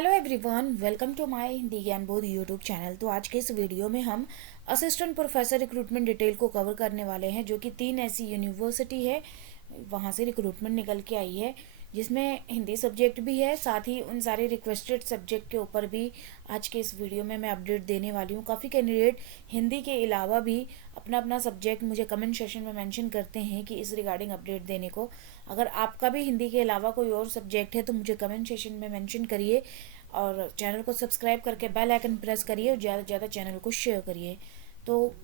Hello everyone, welcome to my Hindi Gyan Bodh YouTube channel. तो आज के इस वीडियो में हम असिस्टेंट प्रोफेसर रिक्रूटमेंट डिटेल को कवर करने वाले हैं, जो कि 3 ऐसी यूनिवर्सिटी है वहाँ से रिक्रूटमेंट निकल के आई है, जिसमें हिंदी सब्जेक्ट भी है। साथ ही उन सारे रिक्वेस्टेड सब्जेक्ट के ऊपर भी आज के इस वीडियो में मैं अपडेट देने वाली हूँ। काफ़ी कैंडिडेट हिंदी के अलावा भी अपना अपना सब्जेक्ट मुझे कमेंट सेशन में मेंशन करते हैं कि इस रिगार्डिंग अपडेट देने को। अगर आपका भी हिंदी के अलावा कोई और सब्जेक्ट है तो मुझे कमेंट सेशन में मेंशन करिए और चैनल को सब्सक्राइब करके बेल आइकन प्रेस करिए और ज़्यादा से ज़्यादा चैनल को शेयर करिए। तो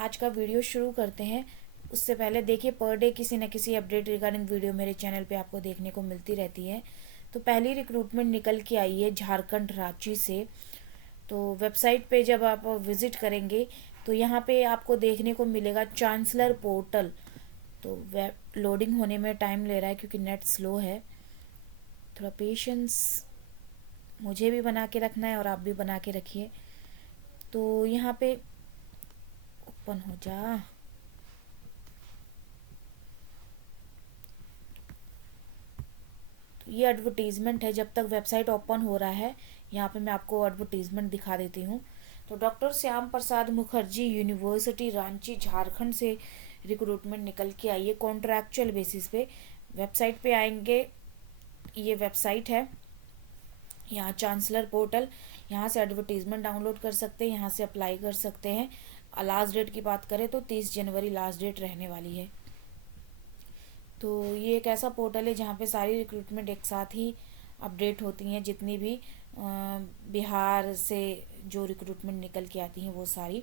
आज का वीडियो शुरू करते हैं। उससे पहले देखिए, पर डे किसी न किसी अपडेट रिगार्डिंग वीडियो मेरे चैनल पे आपको देखने को मिलती रहती है। तो पहली रिक्रूटमेंट निकल के आई है झारखंड रांची से। तो वेबसाइट पे जब आप विज़िट करेंगे तो यहाँ पे आपको देखने को मिलेगा चांसलर पोर्टल। तो वेब लोडिंग होने में टाइम ले रहा है क्योंकि नेट स्लो है। थोड़ा पेशेंस मुझे भी बना के रखना है और आप भी बना के रखिए। तो यहाँ पे ओपन हो जा। तो ये एडवर्टीज़मेंट है। जब तक वेबसाइट ओपन हो रहा है यहाँ पे मैं आपको एडवर्टीज़मेंट दिखा देती हूँ। तो डॉक्टर श्याम प्रसाद मुखर्जी यूनिवर्सिटी रांची झारखंड से रिक्रूटमेंट निकल के आई है कॉन्ट्रैक्चुअल बेसिस पे। वेबसाइट पे आएंगे, ये वेबसाइट है, यहाँ चांसलर पोर्टल, यहाँ से एडवर्टीज़मेंट डाउनलोड कर सकते हैं, यहाँ से अप्लाई कर सकते हैं। लास्ट डेट की बात करें तो 30 जनवरी लास्ट डेट रहने वाली है। तो ये एक ऐसा पोर्टल है जहाँ पे सारी रिक्रूटमेंट एक साथ ही अपडेट होती हैं, जितनी भी बिहार से जो रिक्रूटमेंट निकल के आती हैं वो सारी।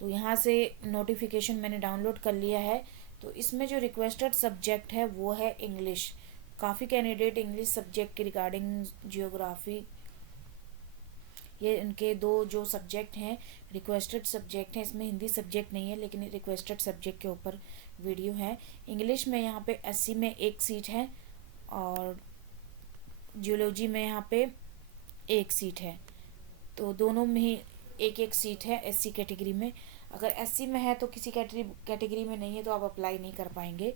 तो यहाँ से नोटिफिकेशन मैंने डाउनलोड कर लिया है। तो इसमें जो रिक्वेस्टेड सब्जेक्ट है वो है इंग्लिश। काफ़ी कैंडिडेट इंग्लिश सब्जेक्ट के रिगार्डिंग जियोग्राफी, ये इनके दो जो सब्जेक्ट हैं रिक्वेस्टेड सब्जेक्ट हैं। इसमें हिंदी सब्जेक्ट नहीं है लेकिन रिक्वेस्टेड सब्जेक्ट के ऊपर वीडियो है। इंग्लिश में यहाँ पे एससी में 1 सीट है और जियोलॉजी में यहाँ पे 1 सीट है। तो दोनों में ही 1-1 सीट है एससी कैटेगरी में। अगर एससी में है तो किसी कैटेगरी में नहीं है तो आप अप्लाई नहीं कर पाएंगे।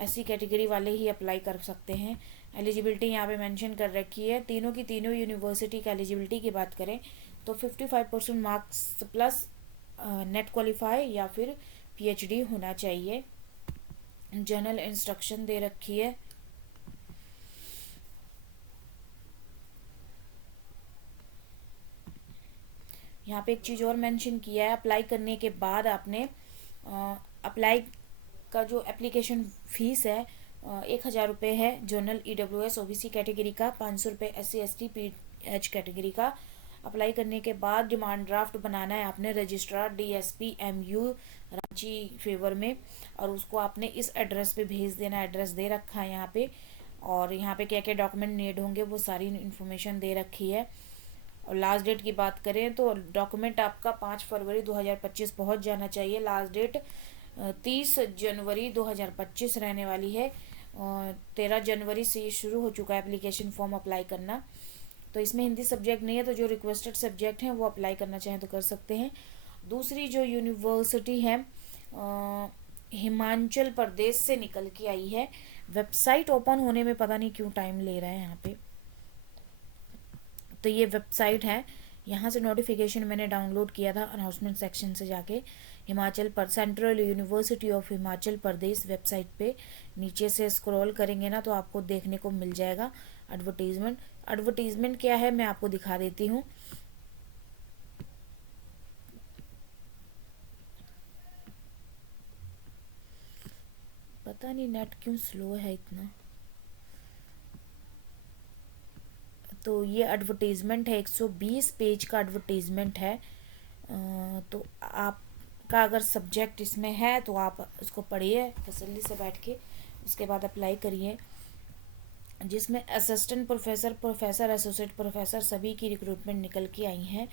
एससी कैटेगरी वाले ही अप्लाई कर सकते हैं। एलिजिबिलिटी यहाँ पे मेंशन कर रखी है। तीनों की तीनों यूनिवर्सिटी की एलिजिबिलिटी की बात करें तो 55% मार्क्स प्लस नेट क्वालिफाई या फिर पीएचडी होना चाहिए। जनरल इंस्ट्रक्शन दे रखी है। यहाँ पे एक चीज़ और मेंशन किया है, अप्लाई करने के बाद आपने अप्लाई का जो एप्लीकेशन फीस है 1,000 रुपये है। जनरल ईडब्ल्यूएस ओबीसी कैटेगरी का 500 रुपये, एससी एसटी पीएच कैटेगरी का। अप्लाई करने के बाद डिमांड ड्राफ्ट बनाना है आपने registrar DSP MU Ranchi favour में, और उसको आपने इस एड्रेस पे भेज देना। एड्रेस दे रखा है यहाँ पे, और यहाँ पे क्या क्या डॉक्यूमेंट नीड होंगे वो सारी इन्फॉर्मेशन दे रखी है। और लास्ट डेट की बात करें तो डॉक्यूमेंट आपका 5 फरवरी 2025 पहुंच जाना चाहिए। लास्ट डेट 30 जनवरी 2025 रहने वाली है। 13 जनवरी से ये शुरू हो चुका है एप्लीकेशन फॉर्म अप्लाई करना। तो इसमें हिंदी सब्जेक्ट नहीं है, तो जो रिक्वेस्टेड सब्जेक्ट हैं वो अप्लाई करना चाहें तो कर सकते हैं। दूसरी जो यूनिवर्सिटी है हिमाचल प्रदेश से निकल के आई है। वेबसाइट ओपन होने में पता नहीं क्यों टाइम ले रहा है यहाँ पे। तो ये वेबसाइट है, यहाँ से नोटिफिकेशन मैंने डाउनलोड किया था अनाउंसमेंट सेक्शन से जाके। हिमाचल पर central university of Himachal Pradesh website पे नीचे से स्क्रॉल करेंगे ना तो आपको देखने को मिल जाएगा एडवर्टीज़मेंट। एडवर्टीज़मेंट क्या है मैं आपको दिखा देती हूँ। पता नहीं नेट क्यों स्लो है इतना। तो ये एडवर्टीज़मेंट है, 120 पेज का एडवर्टीज़मेंट है। तो आपका अगर सब्जेक्ट इसमें है तो आप उसको पढ़िए तसल्ली से बैठ के, उसके बाद अप्लाई करिए। जिसमें assistant professor, professor, associate professor सभी की रिक्रूटमेंट निकल के आई हैं।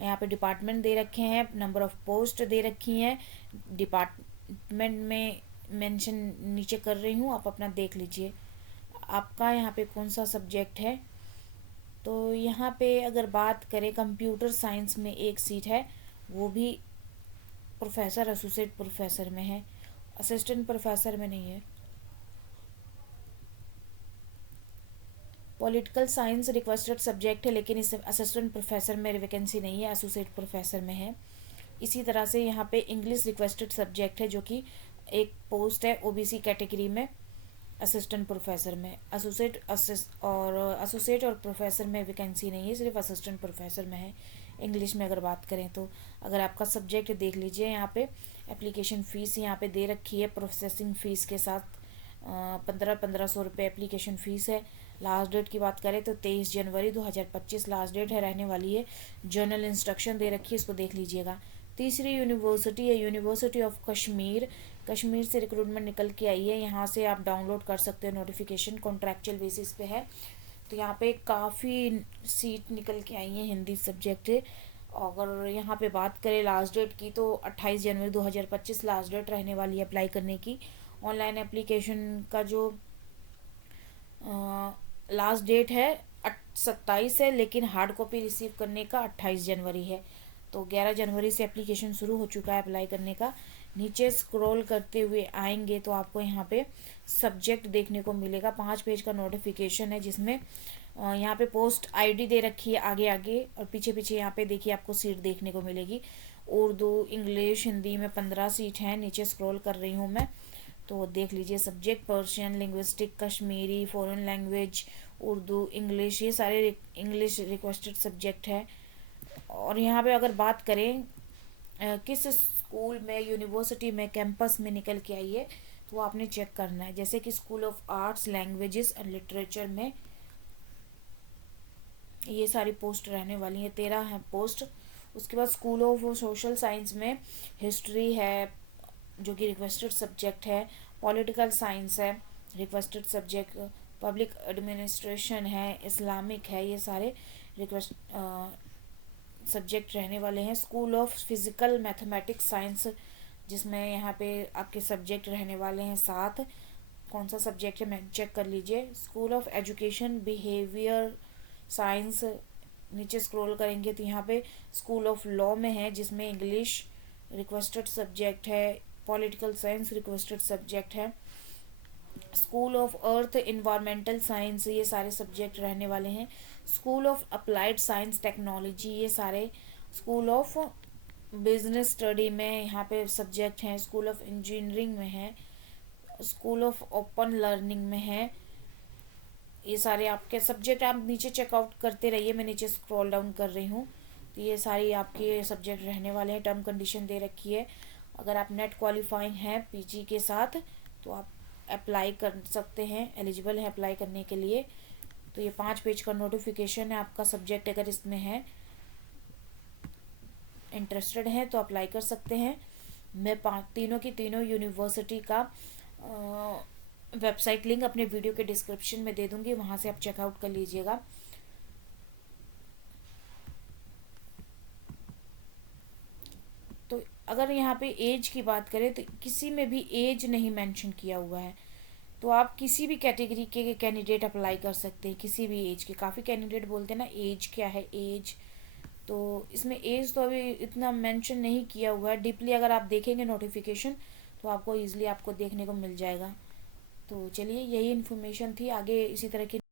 यहाँ पे डिपार्टमेंट दे रखे हैं, नंबर ऑफ़ पोस्ट दे रखी हैं। डिपार्टमेंट में मेंशन नीचे कर रही हूँ, आप अपना देख लीजिए आपका यहाँ पे कौन सा सब्जेक्ट है। तो यहाँ पे अगर बात करें कंप्यूटर साइंस में 1 सीट है, वो भी प्रोफेसर एसोसिएट प्रोफेसर में है, असिस्टेंट प्रोफेसर में नहीं है। पॉलिटिकल साइंस रिक्वेस्टेड सब्जेक्ट है, लेकिन इस असिस्टेंट प्रोफेसर में वैकेंसी नहीं है, एसोसिएट प्रोफेसर में है। इसी तरह से यहाँ पे इंग्लिश रिक्वेस्टेड सब्जेक्ट है, जो कि एक पोस्ट है ओबीसी कैटेगरी में, असिस्टेंट प्रोफेसर में। एसोसिएट और प्रोफेसर में वैकेंसी नहीं है, सिर्फ असिस्टेंट प्रोफेसर में है इंग्लिश में अगर बात करें तो। अगर आपका सब्जेक्ट देख लीजिए, यहाँ पे एप्लीकेशन फ़ीस यहाँ पे दे रखी है प्रोसेसिंग फ़ीस के साथ। 1500 रुपये एप्लीकेशन फ़ीस है। लास्ट डेट की बात करें तो 23 जनवरी 2025 लास्ट डेट है, रहने वाली है। जर्नल इंस्ट्रक्शन दे रखी है, इसको देख लीजिएगा। तीसरी यूनिवर्सिटी है यूनिवर्सिटी ऑफ कश्मीर। कश्मीर से रिक्रूटमेंट निकल के आई है, यहाँ से आप डाउनलोड कर सकते हैं नोटिफिकेशन, कॉन्ट्रैक्चुअल बेसिस पे है। तो यहाँ पे काफ़ी सीट निकल के आई हैं, हिंदी सब्जेक्ट है। अगर यहाँ पे बात करें लास्ट डेट की तो 28 जनवरी 2025 लास्ट डेट रहने वाली है अप्लाई करने की। ऑनलाइन एप्लीकेशन का जो लास्ट डेट है 27 है, लेकिन हार्ड कॉपी रिसीव करने का 28 जनवरी है। तो 11 जनवरी से एप्लीकेशन शुरू हो चुका है अप्लाई करने का। नीचे स्क्रॉल करते हुए आएंगे तो आपको यहाँ पे सब्जेक्ट देखने को मिलेगा। 5 पेज का नोटिफिकेशन है, जिसमें यहाँ पे पोस्ट आईडी दे रखी है आगे आगे, और पीछे पीछे यहाँ पे देखिए आपको सीट देखने को मिलेगी। उर्दू, इंग्लिश, हिंदी में 15 सीट हैं। नीचे स्क्रॉल कर रही हूँ मैं, तो देख लीजिए subject Persian, linguistic, Kashmiri, foreign language, Urdu, English, ये सारे इंग्लिश रिक्वेस्टेड सब्जेक्ट है। और यहाँ पे अगर बात करें किस स्कूल में, यूनिवर्सिटी में, कैंपस में निकल के आई है, तो आपने चेक करना है। जैसे कि school of arts, languages and literature में ये सारी पोस्ट रहने वाली हैं, 13 है पोस्ट। उसके बाद स्कूल ऑफ सोशल साइंस में हिस्ट्री है, जो कि रिक्वेस्टेड सब्जेक्ट है। पॉलिटिकल साइंस है, रिक्वेस्टेड सब्जेक्ट। पब्लिक एडमिनिस्ट्रेशन है, इस्लामिक है, ये सारे रिक्वेस्ट सब्जेक्ट रहने वाले हैं। School of physical mathematics science, जिसमें यहाँ पे आपके सब्जेक्ट रहने वाले हैं 7। कौन सा सब्जेक्ट है मैं चेक कर लीजिए। School of education behaviour science, नीचे स्क्रॉल करेंगे तो यहाँ पे स्कूल ऑफ लॉ में है, जिसमें इंग्लिश रिक्वेस्टेड सब्जेक्ट है। पॉलिटिकल साइंस रिक्वेस्टेड सब्जेक्ट है। School of earth environmental science, ये सारे सब्जेक्ट रहने वाले हैं। School of applied science technology, ये सारे। स्कूल ऑफ बिजनेस स्टडी में यहाँ पे सब्जेक्ट हैं। स्कूल ऑफ इंजीनियरिंग में है। स्कूल ऑफ ओपन लर्निंग में है। ये सारे आपके सब्जेक्ट, आप नीचे चेकआउट करते रहिए, मैं नीचे स्क्रॉल डाउन कर रही हूँ। तो ये सारी आपके सब्जेक्ट रहने वाले हैं। टर्म कंडीशन दे रखी है। अगर आप नेट क्वालिफाइंग हैं पीजी के साथ तो आप अप्लाई कर सकते हैं, एलिजिबल है अप्लाई करने के लिए। तो ये 5 पेज का नोटिफिकेशन है। आपका सब्जेक्ट अगर इसमें है, इंटरेस्टेड है तो अप्लाई कर सकते हैं। मैं तीनों की तीनों यूनिवर्सिटी का वेबसाइट लिंक अपने वीडियो के डिस्क्रिप्शन में दे दूंगी, वहाँ से आप चेकआउट कर लीजिएगा। तो अगर यहाँ पे एज की बात करें तो किसी में भी एज नहीं मेंशन किया हुआ है, तो आप किसी भी कैटेगरी के कैंडिडेट अप्लाई कर सकते हैं, किसी भी एज के। काफ़ी कैंडिडेट बोलते हैं ना एज क्या है एज, तो इसमें एज तो अभी इतना मेंशन नहीं किया हुआ है। डीपली अगर आप देखेंगे नोटिफिकेशन तो आपको ईजिली आपको देखने को मिल जाएगा। तो चलिए, यही इन्फॉर्मेशन थी। आगे इसी तरह की